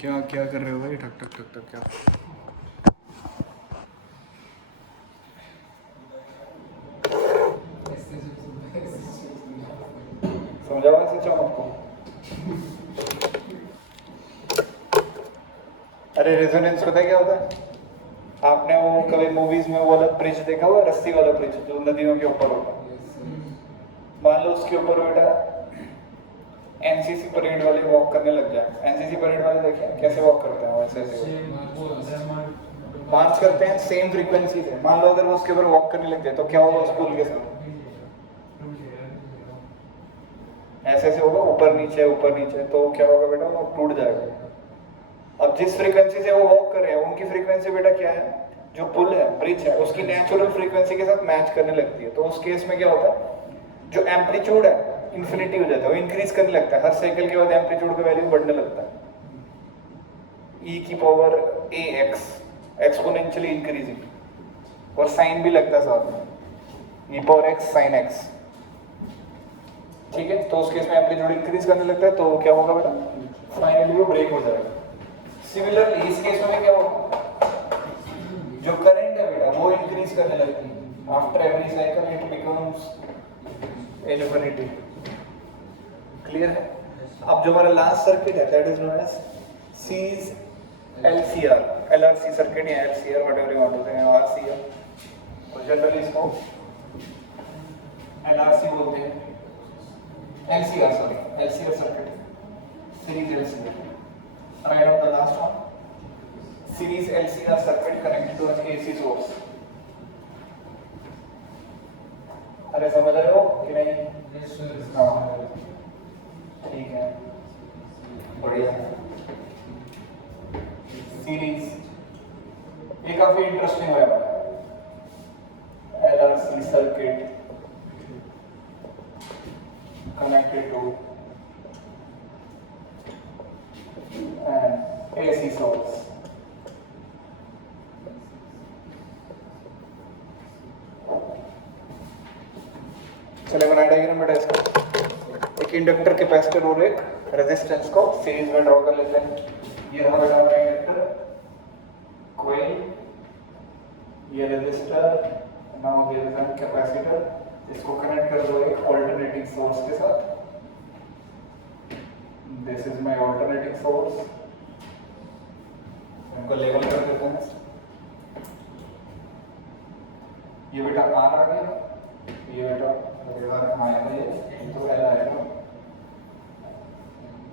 क्या क्या कर रहे हो भाई? ठक ठक ठक ठक क्या? समझाओ ऐसे चाहो आपको। अरे रेजोनेंस पता है क्या होता है? आपने वो कभी मूवीज में वो वाला ब्रिज देखा हुआ, रस्सी वाला ब्रिज जो नदियों के ऊपर होता है। मान लो उसके ऊपर बेटा एनसीसी परेड वाले वॉक करने लग जाए। एनसीसी परेड वाले देखे कैसे वॉक करते हैं? वैसे ऐसे मार्च करते हैं सेम फ्रीक्वेंसी से। मान लो अगर वो उसके ऊपर वॉक करने लग जाए तो क्या होगा उस पुल के साथ? ऐसे ऐसे होगा, ऊपर नीचे, तो क्या होगा बेटा? वो टूट जाएगा। अब जिस फ्रीक्वेंसी से वो वॉक कर रहे हैं उनकी फ्रीक्वेंसी बेटा क्या है? जो पुल है, ब्रिज है, उसकी नेचुरल फ्रीक्वेंसी के साथ मैच करने लगती है। तो उस केस में क्या होता है? जो एम्पलीट्यूड है इन्फिनिटी हो जाता है, वो इंक्रीज करने लगता है। हर साइकिल के बाद एम्पलीट्यूड का वैल्यू बढ़ने लगता है। e की पावर ax एक्सपोनेंशियली इंक्रीजिंग, और साइन भी लगता है साथ में, e power x sine x। ठीक है, तो उस केस में एम्पलीट्यूड इंक्रीज करने लगता है, तो क्या होगा बेटा? फाइनली वो ब्रेक हो जाएगा। सिमिलरली इस केस में क्या होगा? जो करंट है बेटा वो इंक्रीज करने लगती है। After every cycle it becomes infinity. Clear है? अब जो हमारा लास्ट सर्किट है that is known as series LCR, LRC circuit या LCR whatever you want to say, RCR। तो जनरली इसको LRC बोलते हैं। LCR sorry, LCR circuit, series LCR। Right on the last one, series LCR circuit connected to an AC source. अरे समझ रहे हो कि नहीं? हाँ ठीक है, बढ़िया। सीरीज ये काफी इंटरेस्टिंग है। LRC circuit connected to an AC source. चले बनाए डायग्राम बेटा इसका। एक इंडक्टर, कैपेसिटर और एक रेजिस्टेंस को सीरीज में ड्रॉ कर लेते हैं। ये रहा बेटा हमारा इंडक्टर, कोइल, ये resistor, now there is an capacitor. इसको कनेक्ट कर दो एक ऑल्टरनेटिंग सोर्स के साथ। This is my alternating source. इनको लेबल कर देते हैं। ये बेटा आर आ गया, ये बेटा आएगा, ये तो एल आएगा,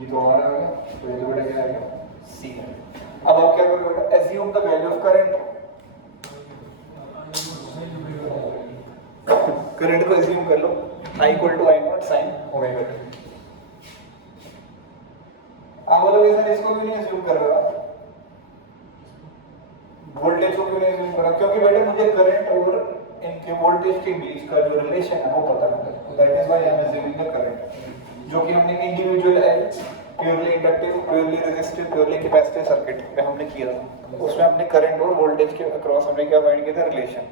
ये तो आर आ गया, तो ये तो बेटा क्या आएगा? सी। अब आप क्या करोगे बेटा? Assume the value of current. Current को एज्यूम कर लो I equal to I not sine omega t. आप बोलोगे सर इसको क्यों नहीं एज्यूम कर रहा? वोल्टेज को क्यों नहीं एज्यूम कर रहा? क्योंकि बेटे मुझे करंट और इनके वोल्टेज के बीच का जो रिलेशन है वो पता है। That is why I am assuming the current, जो कि हमने individual L, purely inductive, purely resistive, purely capacitive circuit में हमने किया था। उसमें हमने करंट और वोल्टेज के अक्रॉस हमने क्या फाइंड किया था? रिलेशन।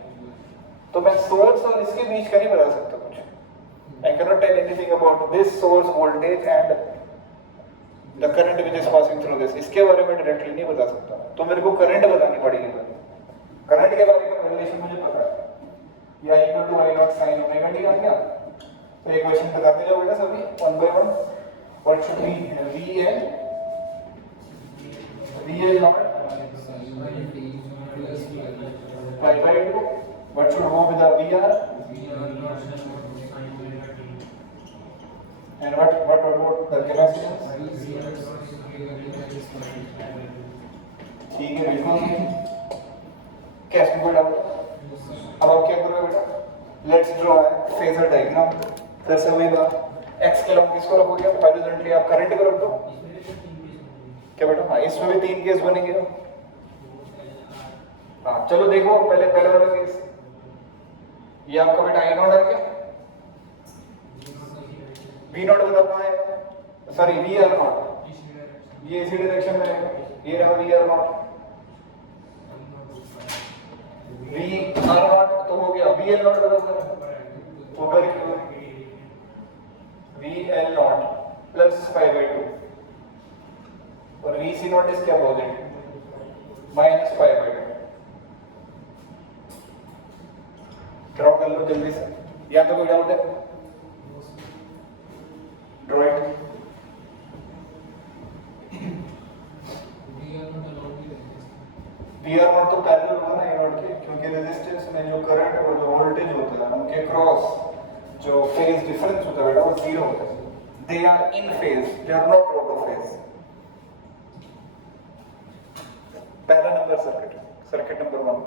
तो मैं सोर्स और इसके बीच का नहीं बता सकता कुछ। I cannot tell anything about this source voltage and the current which is passing through this. इसके बारे में डायरेक्टली नहीं बता सकता, तो मेरे को करंट बतानी पड़ेगी। करंट के बारे में रिलेशन मुझे पता है, या equal to I not sine omega T आ गया। तो एक क्वेश्चन बताते जाओ बेटा सभी one by one. What should be VL not pi by 2। What should go with VR and what about the capacitance? ठीक है, बिल्कुल कैसे कोई डाउट? अब आप क्या करोगे बेटा? Let's draw phasor diagram. फिर से वही बात, एक्स के लॉन्ग किसको रखोगे? हॉरिजॉन्टली आप करंट को रख दो। क्या बेटा? हाँ, इसमें भी तीन केस बनेंगे। हाँ चलो देखो, पहले वाला केस, ये आपका बेटा आई नॉट आ गया, V नॉट बता पाए, सॉरी VR नॉट, ये इसी डायरेक्शन में है, ये रहा VR नॉट, VR नॉट तो हो गया, VL नॉट बता ऊपर VL नॉट प्लस 5/2, और वी सी नॉट इसके opposite minus pi by two. Draw कर लो जल्दी से, या तो कोई डाउट है? Draw it. We are not तो पैरेलल होगा ना ए नॉट के, क्योंकि रेजिस्टेंस में जो करंट और जो वोल्टेज होता है उनके क्रॉस जो फेज डिफरेंस होता है बेटा वो जीरो होता है। They are in phase, they are not out of phase. पहला नंबर सर्किट, सर्किट नंबर 1।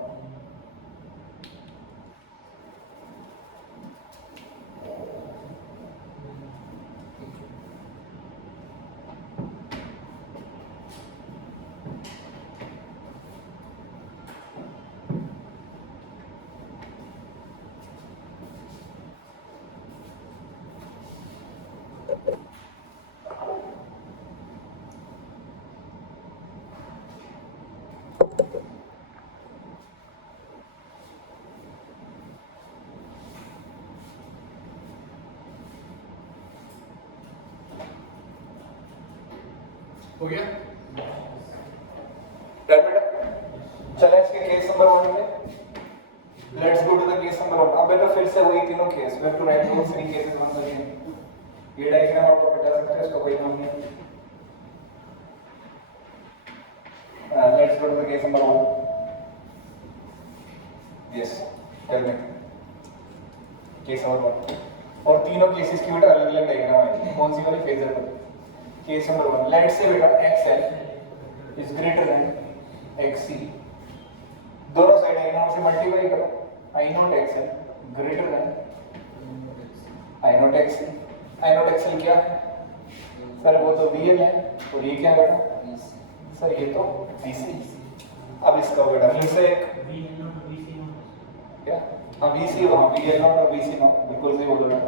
हो गया? डन बेटा? चले इसके केस नंबर 1 में। Let's go to the case number 1। अब बेटा फिर से वही तीनों case, we have to write those three cases once again. ये डायग्राम आपको बता सकते हैं, इसको कोई काम नहीं। Let's go to the case number 1। Yes, tell me. Case number 1 और तीनों केसेस की बेटा अलग अलग डायग्राम है। कौन सी वाली फेजर में? केस नंबर 1, लेट्स से बेटा XL is greater than XC। दोनों side I not say multiply करो, I not XL greater than I not XC। I not XL क्या है सर? वो तो VL है, और ये क्या है बेटा सर? ये तो VC। अब इसका बेटा फिर से एक क्या? हाँ VC, वहाँ VL नॉट और VC नॉट, बिल्कुल सही बोल रहा है।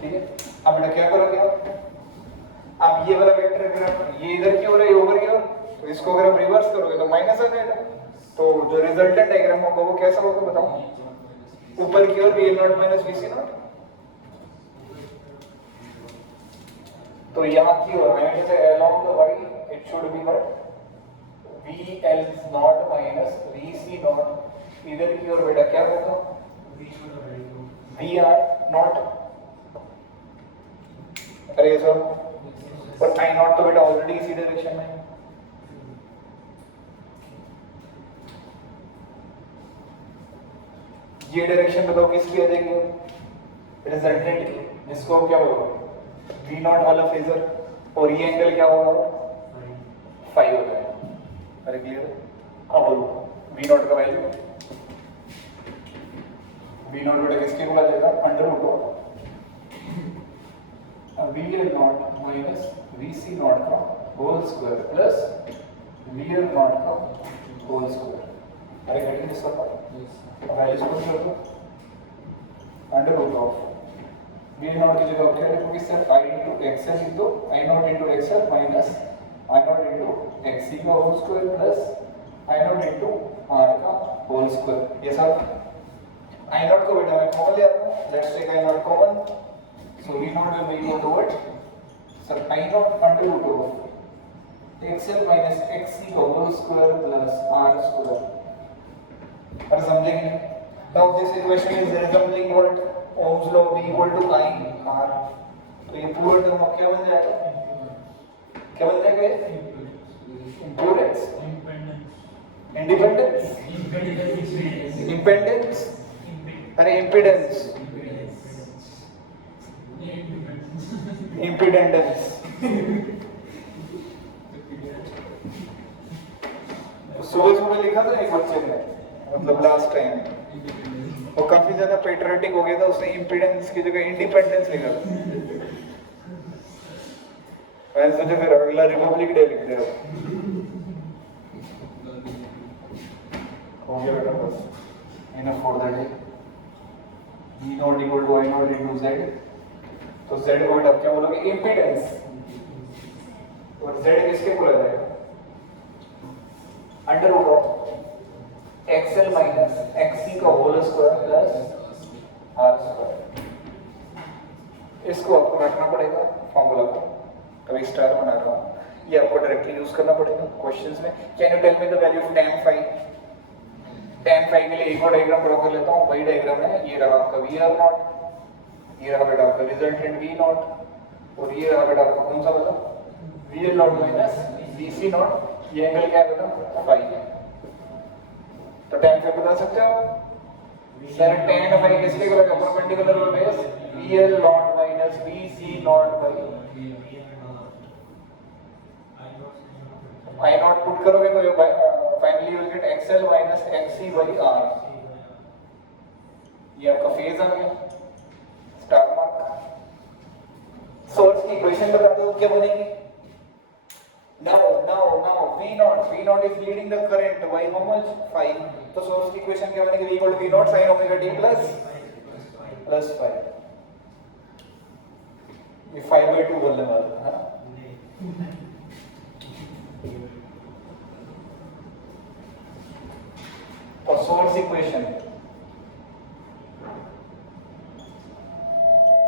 ठीक है, अब बेटा क्या करोगे आप? अब ये वाला वेक्टर अगर ये इधर की ओर है, ये ऊपर की ओर, तो इसको अगर आप रिवर्स करोगे तो माइनस आ जाएगा। तो जो रिजल्टेंट डायग्राम होगा वो कैसा होगा बताओ? ऊपर की ओर VL not minus VC not. तो यहाँ की ओर मैं जैसे along the y it should be what? VL not minus VC not. इधर की ओर बेटा क्या होगा? VR not. अरे सर पर आई नॉट तो बेटा ऑलरेडी इसी डायरेक्शन में है। ये डायरेक्शन बताओ किसकी है? देखो रिजल्टेंट की, जिसको क्या होगा? V नॉट वाला फेजर, और ये एंगल क्या होगा? फाई हो जाएगा। अरे क्लियर है? हाँ बोलो। V नॉट का वैल्यू, V नॉट बेटा किसके बोला जाएगा? Under root of VL not minus VC not का whole square plus VL not का होल स्क्वायर। अरे getting this part? Values put कर दो। Under root of VL not की जगह क्या लिखोगे sir? I into XL into I not into XL minus I not into XC का whole square plus I not into R का whole square. ये सब I नॉट को बेटा मैं कॉमन ले आता हूँ। Let's take I naught common, so V नॉट will be equal to what? Sir I naught under root of XL minus XC का whole square plus R square. और समझेंगे? Now this equation is resembling what? Ohm's law V equal to I R। तो ये पूरा term अब क्या बन जाएगा? क्या बन जाएगा? Impedance, independence, impedance, अरे impedance, impedance। सुबह लिखा था एक बच्चे ने, मतलब लास्ट टाइम, वो काफी ज्यादा पेट्रियोटिक हो गया था, उसने इम्पीडेंस की जगह इंडिपेंडेंस लिखा था। मैंने सोचा फिर अगला रिपब्लिक डे लिख दिया। हो गया बेटा बस, enough for the day. E naught equal to I naught into Z। तो Z को बेटा क्या बोलोगे? इम्पीडेंस। और Z किसके बोला जाएगा? Under root of XL minus XC का whole square plus R square. इसको आपको रखना पड़ेगा फॉर्मूला को, कभी स्टार बना रहा हूँ, ये आपको करेक्टली यूज करना पड़ेगा क्वेश्चंस में. Can you tell me the value of tan phi? tan phi के लिए एक और डायग्राम ड्रॉ कर लेता हूँ. वही डायग्राम है, ये रहा आपका VR0, ये रहा बेटा आपका रिजल्टेंट V0, और ये रहा बेटा आपका कौन सा वाला VL0 माइनस VC0. ये एंगल क्या है बेटा phi है. तो tan phi बता सकते हो आप? सर tan phi किसके बराबर है? परपेंडिकुलर और base VL0 minus VC0 by I0 put करोगे तो finally you will get XL minus XC by R. ये आपका फेज आ गया, स्टार मार्क. सोर्स की इक्वेशन बता दो क्या बनेगी. Now V0 is leading the current by how much? Phi. तो सोर्स की इक्वेशन क्या बनेगी? V equal to V0 sin omega t plus phi. ये 5/2 बोलने वाला है ना. और सोर्स इक्वेशन